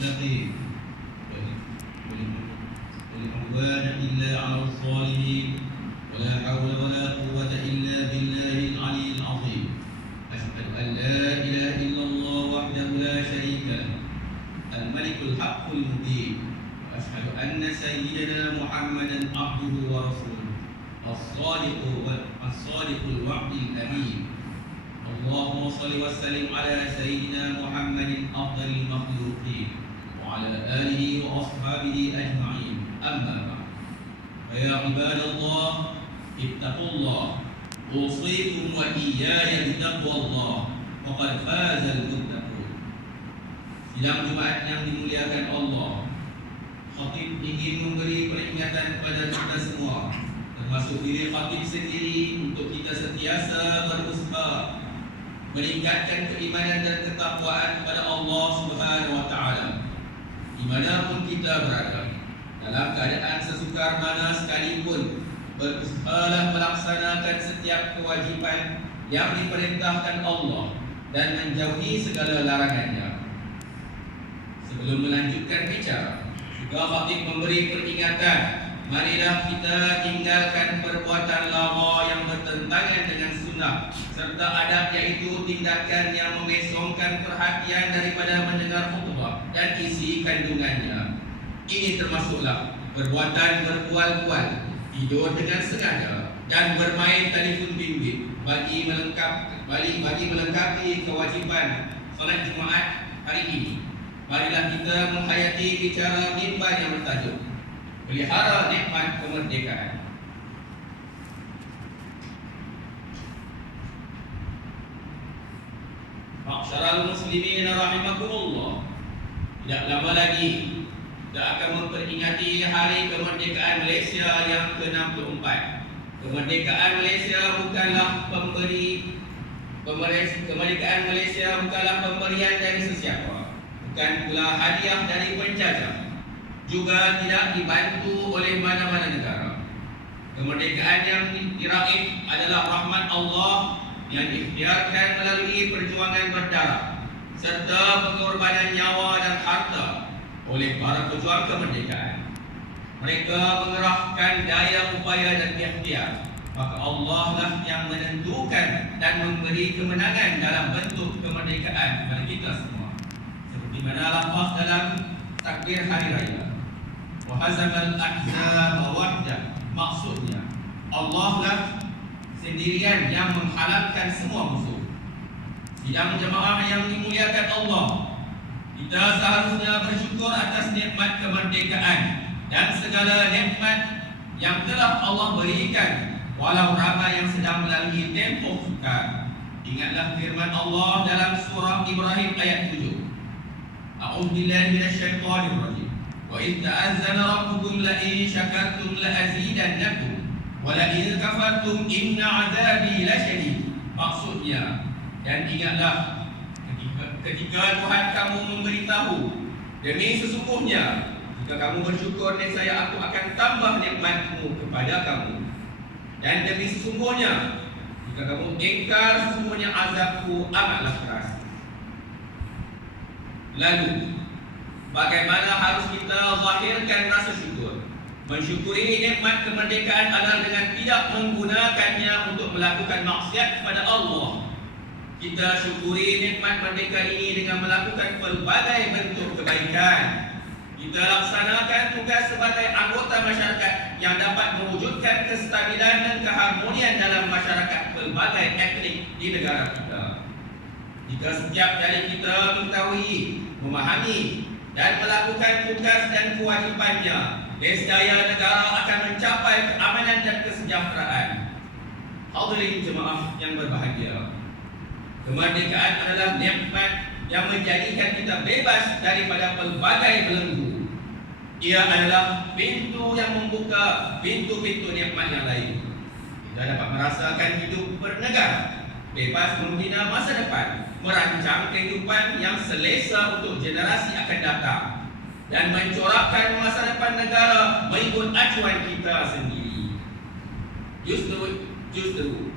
المتقين ولا عدوان إلا على الظالمين ولا حول ولا قوة إلا بالله العلي العظيم. أشهد أن لا إله إلا الله وحده لا شريك له الملك الحق المبين، وأشهد أن سيدنا محمدا عبده ورسوله الصادق الوعد الأمين. اللهم صل وسلم على سيدنا محمد أفضل المخلوقين وعلى آله وأصحابه أجمعين. أما بعد، فيا عباد الله اتقوا الله، أوصيكم وإياي بتقوى الله، وقد فاز المتقون. Sidang Jumaat yang dimuliakan Allah, khatib ingin memberi peringatan kepada kita semua, termasuk diri khatib sendiri, untuk kita sentiasa berusaha meningkatkan keimanan dan ketakwaan kepada Allah Subhanahu wa taala dimanapun kita berada. Dalam keadaan sesukar mana sekalipun, berusahalah melaksanakan setiap kewajiban yang diperintahkan Allah dan menjauhi segala larangannya. Sebelum melanjutkan bicara, juga khatib memberi peringatan, marilah kita tinggalkan perbuatan lama yang bertentangan dengan sunnah serta adab, yaitu tindakan yang memesongkan perhatian daripada mendengar khutbah dan isi kandungannya. Ini termasuklah perbuatan berbual-bual, tidur dengan sengaja, dan bermain telefon bimbit bagi melengkapi kewajipan solat Jumaat hari ini. Marilah kita menghayati bicara mimbar yang bertajuk pelihara nikmat kemerdekaan. Ma'syaral muslimin rahimakumullah, tidak lama lagi kita akan memperingati hari kemerdekaan Malaysia yang ke-64. Kemerdekaan Malaysia bukanlah kemerdekaan Malaysia bukanlah pemberian dari sesiapa, bukan pula hadiah dari penjajah, juga tidak dibantu oleh mana-mana negara. Kemerdekaan yang diraih adalah rahmat Allah yang diikhtiarkan melalui perjuangan berdarah serta pengorbanan nyawa dan harta oleh para pejuang kemerdekaan. Mereka mengerahkan daya upaya dan ikhtiar, maka Allah lah yang menentukan dan memberi kemenangan dalam bentuk kemerdekaan kepada kita semua. Seperti mana lafaz dalam takbir hari raya, wa hazamal ahzaba wahdah, maksudnya Allah lah sendirian yang menghalalkan semua musuh. Sidang jemaah yang dimuliakan Allah, kita seharusnya bersyukur atas nikmat kemerdekaan dan segala nikmat yang telah Allah berikan, walau ramai yang sedang melalui tempoh sukar. Ingatlah firman Allah dalam surah Ibrahim ayat 7. A'udzu billahi minasyaitonir rajim. Wa idh ta'azzana rabbukum la in syakartum la azidannakum wa la in kafartum inna 'adzabi lasyadid. Maksudnya, dan ingatlah ketika Tuhan kamu memberitahu, demi sesungguhnya jika kamu bersyukur, nescaya aku akan tambah nikmatmu kepada kamu, dan demi sesungguhnya jika kamu ingkar, sesungguhnya azabku amatlah keras. Lalu bagaimana harus kita zahirkan rasa syukur? Mensyukuri nikmat kemerdekaan adalah dengan tidak menggunakannya untuk melakukan maksiat kepada Allah. Kita syukuri nikmat merdeka ini dengan melakukan pelbagai bentuk kebaikan. Kita laksanakan tugas sebagai anggota masyarakat yang dapat mewujudkan kestabilan dan keharmonian dalam masyarakat pelbagai etnik di negara kita. Jika setiap dari kita mengetahui, memahami dan melakukan tugas dan kewajipannya, nescaya negara akan mencapai keamanan dan kesejahteraan. Hadirin jemaah yang berbahagia, kemerdekaan adalah nikmat yang menjadikan kita bebas daripada pelbagai belenggu. Ia adalah pintu yang membuka pintu-pintu nikmat yang lain. Kita dapat merasakan hidup bernegara, bebas membina masa depan, merancang kehidupan yang selesa untuk generasi akan datang, dan mencorakkan masa depan negara mengikut acuan kita sendiri. Justru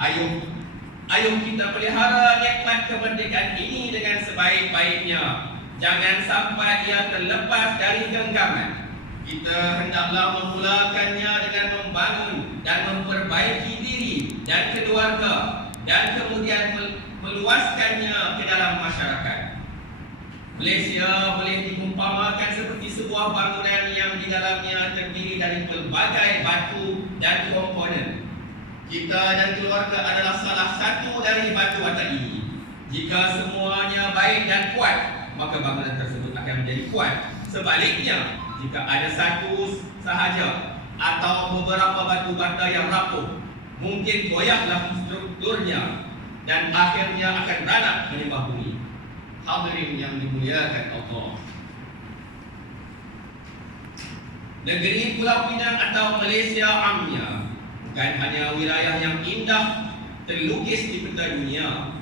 ayo kita pelihara nikmat kemerdekaan ini dengan sebaik-baiknya, jangan sampai ia terlepas dari genggaman. Kita hendaklah memulakannya dengan membangun dan memperbaiki diri dan keluarga, dan kemudian meluaskannya ke dalam masyarakat. Malaysia boleh diumpamakan seperti sebuah bangunan yang di dalamnya terdiri dari pelbagai batu dan komponen. Kita dan keluarga adalah salah satu dari batu-batu ini. Jika semuanya baik dan kuat, maka bangunan tersebut akan menjadi kuat. Sebaliknya, jika ada satu sahaja atau beberapa batu bata yang rapuh, mungkin goyahlah strukturnya dan akhirnya akan beranak menimpa bumi. Hadirin yang dimuliakan Allah, negeri Pulau Pinang atau Malaysia amnya bukan hanya wilayah yang indah terlukis di peta dunia.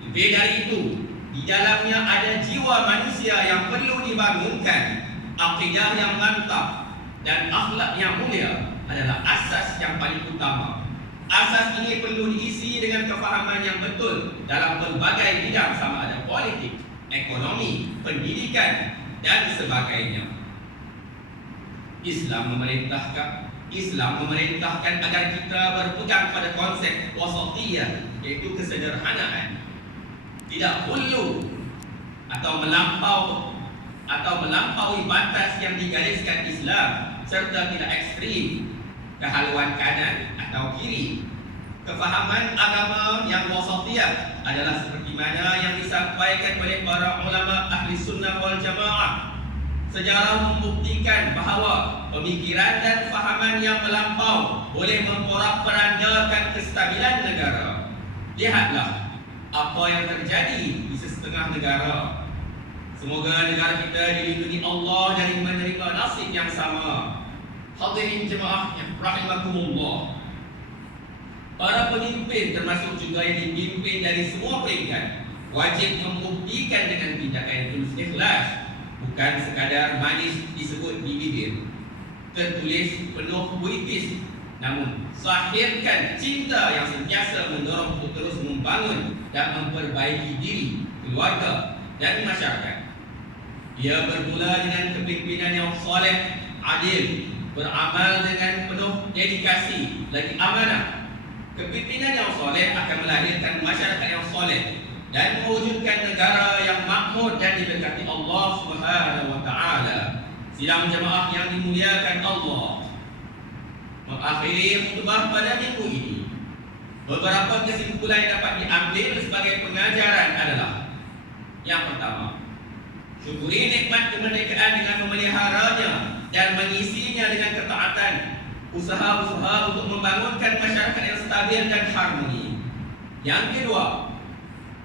Lebih dari itu, di dalamnya ada jiwa manusia yang perlu dibangunkan. Akidah yang mantap dan akhlak yang mulia adalah asas yang paling utama. Asas ini perlu diisi dengan kefahaman yang betul dalam berbagai bidang, sama ada politik, ekonomi, pendidikan, dan sebagainya. Islam memerintahkan agar kita berpegang pada konsep wasatiyah, yaitu kesederhanaan. Tidak hulu atau melampaui batas yang digariskan Islam, serta tidak ekstrim ke haluan kanan atau kiri. Kefahaman agama yang wasatiyah adalah seperti mana yang disampaikan oleh para ulama ahli sunnah wal jamaah. Sejarah membuktikan bahawa pemikiran dan fahaman yang melampau boleh memporak-perandakan kestabilan negara. Lihatlah apa yang terjadi di setengah negara. Semoga negara kita dilindungi Allah dari menerima nasib yang sama. Hadirin jemaah yang rahimakumullah, para pemimpin termasuk juga yang dipimpin dari semua peringkat wajib membuktikan dengan tindakan yang tulus ikhlas, bukan sekadar manis disebut di bibir, tertulis penuh puitis, namun zahirkan cinta yang sentiasa mendorong untuk terus membangun dan memperbaiki diri, keluarga, dan masyarakat. Ia bermula dengan kepimpinan yang soleh, adil, beramal dengan penuh dedikasi, lagi amanah. Kepimpinan yang soleh akan melahirkan masyarakat yang soleh dan mewujudkan negara yang makmur dan diberkati Allah Subhanahu wa taala. Sidang jemaah yang dimuliakan Allah, mengakhiri khutbah pada minggu ini, beberapa kesimpulan yang dapat diambil sebagai pengajaran adalah: yang pertama, syukuri nikmat kemerdekaan dengan memeliharanya dan mengisinya dengan ketaatan, usaha-usaha untuk membangunkan masyarakat yang stabil dan harmoni. Yang kedua,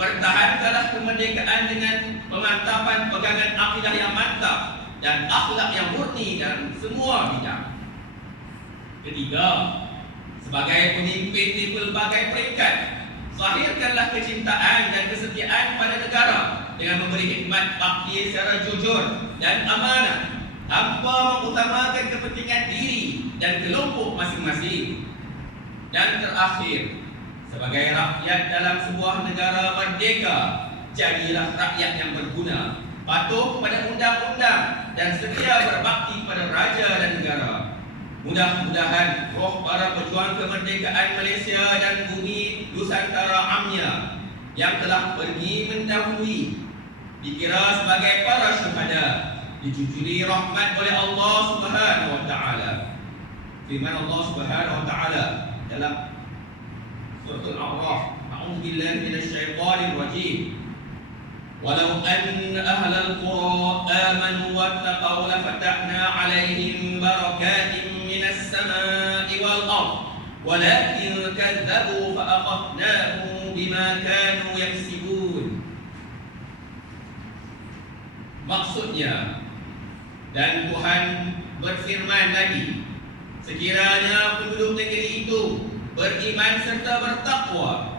pertahankanlah kemerdekaan dengan pemantapan pegangan akidah yang mantap dan akhlak yang murni dalam semua bidang. Ketiga, sebagai pemimpin di pelbagai peringkat, zahirkanlah kecintaan dan kesetiaan pada negara dengan memberi khidmat bakti secara jujur dan amanah, tanpa mengutamakan kepentingan diri dan kelompok masing-masing. Dan terakhir, sebagai rakyat dalam sebuah negara merdeka, jadilah rakyat yang berguna, patuh pada undang-undang, dan setia berbakti pada raja dan negara. Mudah-mudahan roh para pejuang kemerdekaan Malaysia dan bumi Nusantara amnya yang telah pergi mendahului dikira sebagai para syuhada, dicucuri rahmat oleh Allah Subhanahu wa taala. Firman Allah Subhanahu wa taala dalam surah Al-A'raf, a'udzu billahi minasy syaithanir rajim. Walau anna ahlal qura amanu wattaqaw lafatahna 'alaihim barakatin minas samaa'i wal ardh walakin kadzdzabu fa akhadnahum bima kanu yaksibun. Maksudnya, dan Tuhan berfirman lagi, sekiranya penduduk negeri itu beriman serta bertakwa,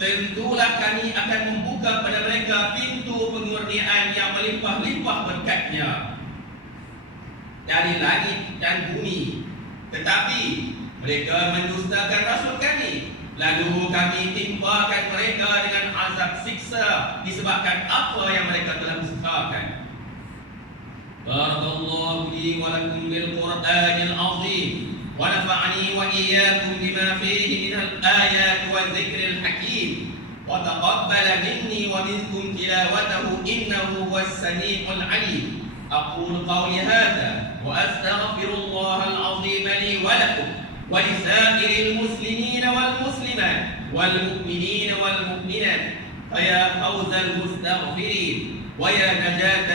tentulah kami akan membuka pada mereka pintu pengurnian yang melimpah-limpah berkatnya dari langit dan bumi. Tetapi mereka mendustakan Rasul kami Lalu kami timpakan mereka dengan azab siksa disebabkan apa yang mereka telah usahakan. Barakallahu li wa lakum bil Qur'anil azim wa nafa'ani wa iyyakum bima fihi minal ayati wa dzikril hakim wa taqabbala minni wa minkum tilawatahu innahu huwas samiul alim. Aqulu qawli hadha wa astaghfirullahal azim li wa lakum ولسائر المسلمين والمسلمات والمؤمنين والمؤمنات فيا فوز المستغفرين ويا نجاة